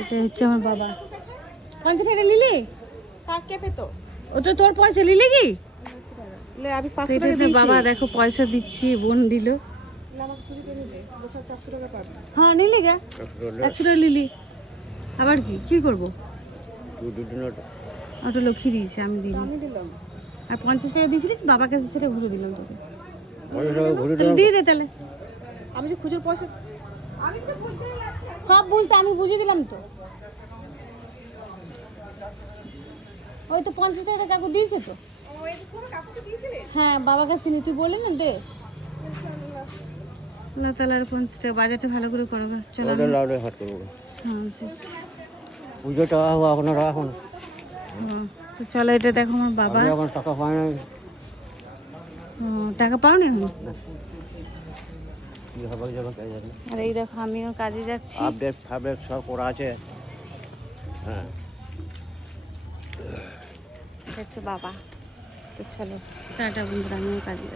এটা হচ্ছে আমার বাবা। 50 টাকা নিলি? কাকে পেতো? ওটা তোর পয়সা নিলি কি? লে আমি 500 টাকা এটা দিয়েছি। বাবা দেখো পয়সা দিচ্ছি, বোন দিল। লে আমাকে কুড়ি করে দে। বছর 400 টাকা পাবে। হ্যাঁ নিলি গা, 100 টাকা নিলি। আবার কি কি করবো? ওটা লক্ষ্মী দিয়েছে, আমি দিইনি। আমি দিলাম। আর 50 টাকা দিয়েছিলিস, বাবার কাছে সেটা ঘুরে দিলাম তোকে। তাহলে দিয়ে দে তাহলে। আমি যে খুচরো পয়সা আমি তো বুঝতেই যাচ্ছি। সব বলতে আমি বুঝিয়ে দিলাম তো। ওই তো 50 টাকা কাকু দিয়েছে তো। ওই কোন কাকুকে দিয়েছিলেন? হ্যাঁ বাবার কাছে নি, তুই বললি না দে। না তাহলে আর 50 টাকা, বাজারটা ভালো করে করো গা। চলো হ্যাঁ পুজোটা আপনারা এখন তো চলো, এটা দেখো আমার বাবা। এখন টাকা পায় না, টাকা পাও না এখন? কি হবে যাবে কে জানে। আর এই দেখো আমিও কাজে যাচ্ছি। আপডেট ফাপডেট সব করা আছে। হ্যাঁ এটা হচ্ছে বাবা। তো চলো টাটা বন্ধুরা, আমিও কাজে যাচ্ছি।